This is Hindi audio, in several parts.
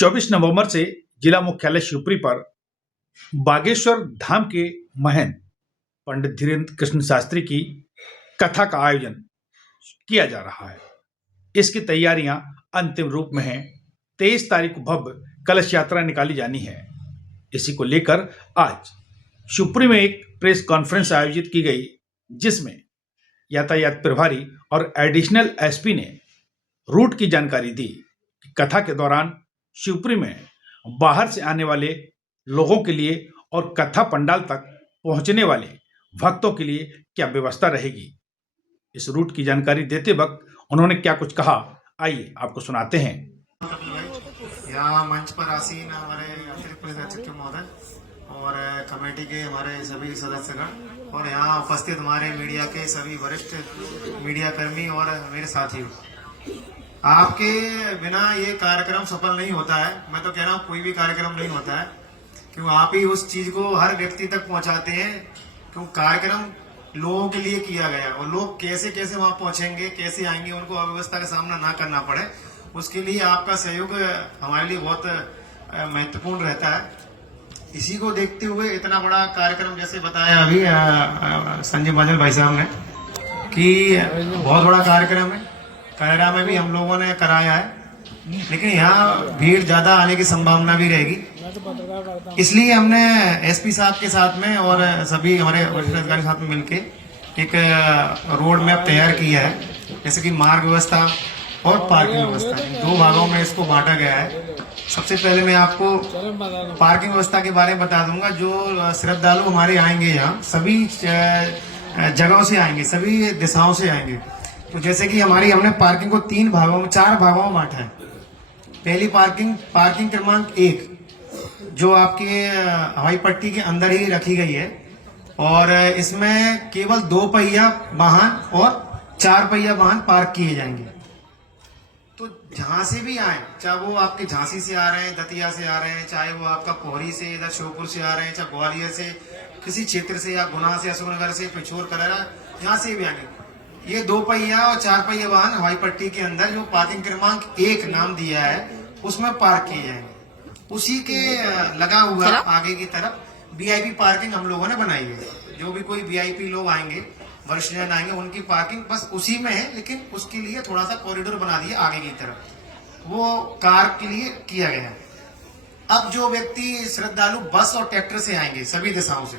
24 नवंबर से जिला मुख्यालय शिवपुरी पर बागेश्वर धाम के महंत पंडित धीरेन्द्र कृष्ण शास्त्री की कथा का आयोजन किया जा रहा है। इसकी तैयारियां अंतिम रूप में हैं। 23 तारीख को भव्य कलश यात्रा निकाली जानी है। इसी को लेकर आज शिवपुरी में एक प्रेस कॉन्फ्रेंस आयोजित की गई, जिसमें यातायात प्रभारी और एडिशनल एसपी ने रूट की जानकारी दी। कथा के दौरान शिवपुरी में बाहर से आने वाले लोगों के लिए और कथा पंडाल तक पहुंचने वाले भक्तों के लिए क्या व्यवस्था रहेगी, इस रूट की जानकारी देते वक्त उन्होंने क्या कुछ कहा, आइए आपको सुनाते हैं। यहाँ मंच पर आसीन हमारे अतिरिक्त पुलिस अधीक्षक महोदय और कमेटी के हमारे सभी सदस्यगण और यहाँ उपस्थित हमारे मीडिया के सभी वरिष्ठ मीडिया कर्मी और मेरे साथियों, आपके बिना ये कार्यक्रम सफल नहीं होता है। मैं तो कह रहा हूँ कोई भी कार्यक्रम नहीं होता है, क्यों आप ही उस चीज को हर व्यक्ति तक पहुंचाते हैं। क्यों कार्यक्रम लोगों के लिए किया गया और लोग कैसे कैसे वहां पहुंचेंगे, कैसे आएंगे, उनको अव्यवस्था का सामना ना करना पड़े, उसके लिए आपका सहयोग हमारे लिए बहुत महत्वपूर्ण रहता है। इसी को देखते हुए इतना बड़ा कार्यक्रम जैसे बताया अभी संजय बादल भाई साहब ने कि बहुत बड़ा कार्यक्रम है। कैरा में भी हम लोगों ने कराया है, लेकिन यहाँ भीड़ ज्यादा आने की संभावना भी रहेगी। इसलिए हमने एसपी साहब के साथ में और सभी हमारे वरिष्ठ अधिकारी साथ में मिलके एक रोड मैप तैयार किया है, जैसे कि मार्ग व्यवस्था और पार्किंग व्यवस्था, दो भागों में इसको बांटा गया है। सबसे पहले मैं आपको पार्किंग व्यवस्था के बारे में बता दूंगा। जो श्रद्धालु हमारे आएंगे यहाँ सभी जगहों से आएंगे, सभी दिशाओं से आएंगे। तो जैसे कि हमने पार्किंग को 4 भागों में बांटा है। पहली पार्किंग क्रमांक 1 जो आपके हवाई पट्टी के अंदर ही रखी गई है और इसमें केवल 2 पहिया वाहन और 4 पहिया वाहन पार्क किए जाएंगे। तो जहां से भी आए, चाहे वो आपके झांसी से आ रहे हैं, दतिया से आ रहे हैं, चाहे वो आपका पोहरी से इधर श्योपुर से आ रहे हैं, चाहे ग्वालियर से किसी क्षेत्र से या गुना से, अशोकनगर से, पिछोर करेरा, जहां से भी आएंगे, ये 2 पहिया और 4 पहिया वाहन हवाई पट्टी के अंदर जो पार्किंग क्रमांक 1 नाम दिया है उसमें पार्क किए जाएंगे। उसी के लगा हुआ आगे की तरफ वीआईपी पार्किंग हम लोगों ने बनाई है। जो भी कोई वीआईपी लोग आएंगे, वरिष्ठ जन आएंगे, उनकी पार्किंग बस उसी में है, लेकिन उसके लिए थोड़ा सा कॉरिडोर बना दिया आगे की तरफ, वो कार के लिए किया गया है। अब जो व्यक्ति श्रद्धालु बस और ट्रैक्टर से आएंगे सभी दिशाओं से,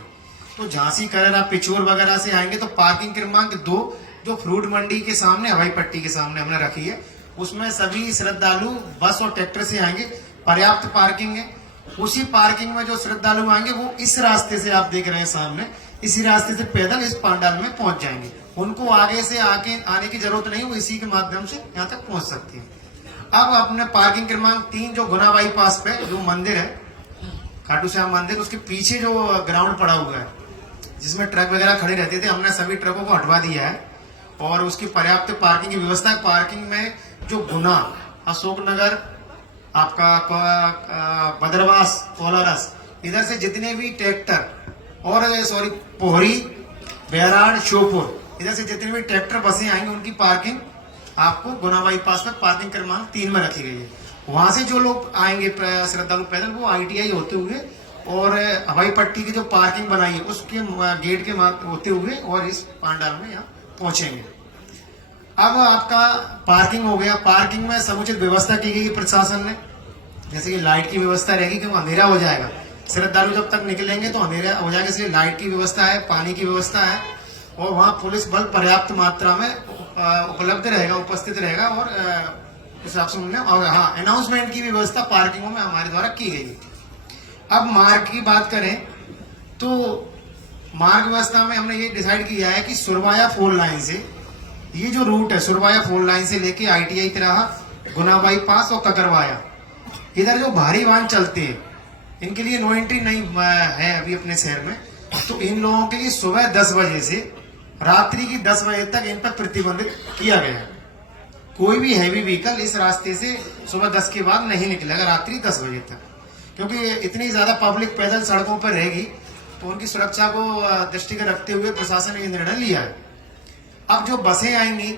तो झांसी करेरा पिछोर वगैरह से आएंगे, तो पार्किंग क्रमांक 2 जो फ्रूट मंडी के सामने हवाई पट्टी के सामने हमने रखी है, उसमें सभी श्रद्धालु बस और ट्रैक्टर से आएंगे। पर्याप्त पार्किंग है। उसी पार्किंग में जो श्रद्धालु आएंगे वो इस रास्ते से आप देख रहे हैं सामने, इसी रास्ते से पैदल इस पंडाल में पहुंच जाएंगे। उनको आगे से आने की जरूरत नहीं, वो इसी के माध्यम से यहाँ तक पहुंच सकती है। अब अपने पार्किंग क्रमांक 3 जो गुना बाईपास पे जो मंदिर है, खाटू श्याम मंदिर, उसके पीछे जो ग्राउंड पड़ा हुआ है जिसमें ट्रक वगैरह खड़े रहते थे, हमने सभी ट्रकों को हटवा दिया है और उसकी पर्याप्त पार्किंग की व्यवस्था है। पार्किंग में जो गुना, अशोकनगर, आपका बदरवास, कोलारस, इधर से जितने भी ट्रैक्टर और पोहरी, बैराड़, श्योपुर, इधर से जितने भी ट्रैक्टर बसें आएंगे उनकी पार्किंग आपको गुना बाईपास में पार्किंग क्रमांक 3 में रखी गई है। वहां से जो लोग आएंगे श्रद्धालु पैदल, वो ITI होते हुए और हवाई पट्टी की जो पार्किंग बनाई है उसके गेट के होते हुए और इस पंडाल में यहाँ पहुंचेंगे। अब आपका पार्किंग हो गया। पार्किंग में समुचित व्यवस्था की गई प्रशासन ने, जैसे कि लाइट की व्यवस्था रहेगी, क्योंकि अंधेरा हो जाएगा, श्रद्धालु जब तक निकलेंगे तो अंधेरा हो जाएगा, इसलिए लाइट की व्यवस्था है, पानी की व्यवस्था है और वहाँ पुलिस बल पर्याप्त मात्रा में उपलब्ध रहेगा, उपस्थित रहेगा और हिसाब से हमने, और हाँ, अनाउंसमेंट की व्यवस्था पार्किंगों में हमारे द्वारा की गई है। अब मार्ग की बात करें तो मार्ग व्यवस्था में हमने ये डिसाइड किया है कि सुरवाया 4 लाइन से, ये जो रूट है सुरवाया 4 लाइन से लेके ITI तिराहा, गुना बाईपास और ककरवाया, इधर जो भारी वाहन चलते हैं इनके लिए नो एंट्री नहीं है अभी अपने शहर में। तो इन लोगों के लिए सुबह 10 बजे से रात्रि की 10 बजे तक इन पर प्रतिबंधित किया गया है। कोई भी हैवी व्हीकल इस रास्ते से सुबह 10 के बाद नहीं निकलेगा रात्रि 10 बजे तक, क्योंकि इतनी ज्यादा पब्लिक पैदल सड़कों पर रहेगी, तो उनकी सुरक्षा को दृष्टिगत रखते हुए प्रशासन ने यह निर्णय लिया है। अब जो बसें आएंगी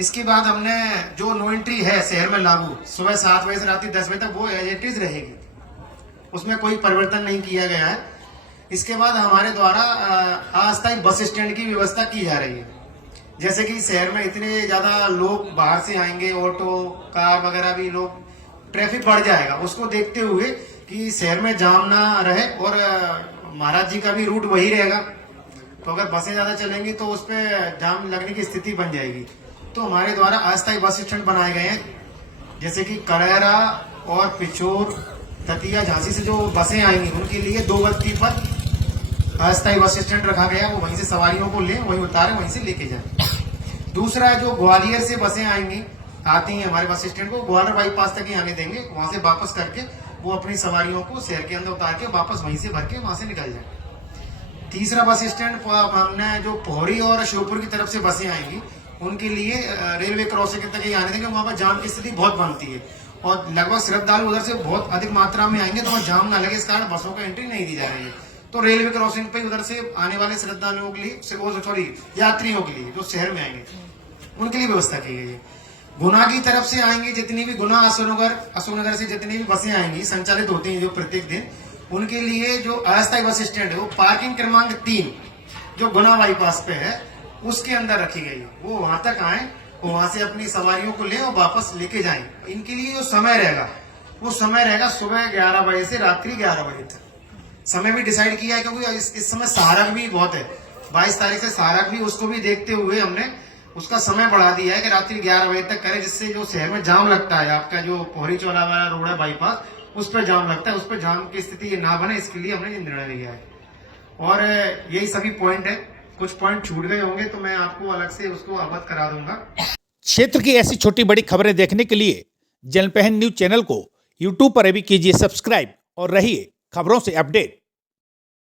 इसके बाद हमने जो नो एंट्री है शहर में लागू सुबह 7 बजे से रात 10 बजे तक वो एज इट इज रहेगी, उसमें कोई परिवर्तन नहीं किया गया है। इसके बाद हमारे द्वारा अस्थायी बस स्टैंड की व्यवस्था की जा रही है। जैसे कि शहर में इतने ज्यादा लोग बाहर से आएंगे, ऑटो कार वगैरह भी लोग, ट्रैफिक बढ़ जाएगा, उसको देखते हुए कि शहर में जाम ना रहे और महाराज जी का भी रूट वही रहेगा, तो अगर बसें ज्यादा चलेंगी तो उस पर जाम लगने की स्थिति बन जाएगी। तो हमारे द्वारा अस्थायी बस स्टैंड बनाए गए हैं, जैसे कि कड़ैरा और पिछोर, दतिया, झांसी से जो बसें आएंगी उनके लिए 2 बत्ती पर अस्थायी बस स्टैंड रखा गया, वो वहीं से सवारियों को लें, वहीं उतारें, वहीं से लेके जाएं। दूसरा, जो ग्वालियर से बसें आएंगी, आती हैं हमारे बस स्टैंड को, ग्वालियर बाईपास तक ही आने देंगे, वहां से वापस करके वो अपनी सवारियों को शहर के अंदर उतार के वापस वहीं से भर के वहां से निकल जाए। तीसरा बस स्टैंड हमने जो पोहरी और श्योपुर की तरफ से बसें आएंगी उनके लिए रेलवे क्रॉसिंग तक ही आने देंगे, वहां पर जाम की स्थिति बहुत बनती है और लगभग श्रद्धालु उधर से बहुत अधिक मात्रा में आएंगे, तो वहां जाम ना लगे इस कारण बसों को एंट्री नहीं दी जा रही है। तो रेलवे क्रॉसिंग पे उधर से आने वाले श्रद्धालुओं के लिए, सॉरी यात्रियों के लिए जो शहर में आएंगे उनके लिए व्यवस्था की गई है। गुना की तरफ से आएंगे जितनी भी, गुना अशोकनगर से जितनी भी बसें आएंगी संचालित होती हैं जो प्रत्येक दिन, उनके लिए जो अस्थायी बस स्टैंड है वो पार्किंग क्रमांक 3 जो गुना बाईपास पे है उसके अंदर रखी गई है। वो वहां तक आए, वो वहां से अपनी सवारियों को लें और वापस लेके जाएं। इनके लिए जो समय रहेगा वो समय रहेगा सुबह 11 बजे से रात्रि 11 बजे तक। समय भी डिसाइड किया है क्योंकि इस समय सहारक भी बहुत है, 22 तारीख से सहारक भी, उसको भी देखते हुए हमने उसका समय बढ़ा दिया है कि रात्रि 11 बजे तक करें, जिससे जो शहर में जाम लगता है, आपका जो पोहरी चौला वाला रोड है बाईपास, उस पर जाम लगता है, उस पर जाम की स्थिति ना बने, इसके लिए हमने ये निर्णय लिया है। और यही सभी पॉइंट है, कुछ पॉइंट छूट गए होंगे तो मैं आपको अलग से उसको अवगत करा दूंगा। क्षेत्र की ऐसी छोटी बड़ी खबरें देखने के लिए जनपहन न्यूज चैनल को यूट्यूब पर अभी कीजिए सब्सक्राइब और रहिए खबरों से अपडेट।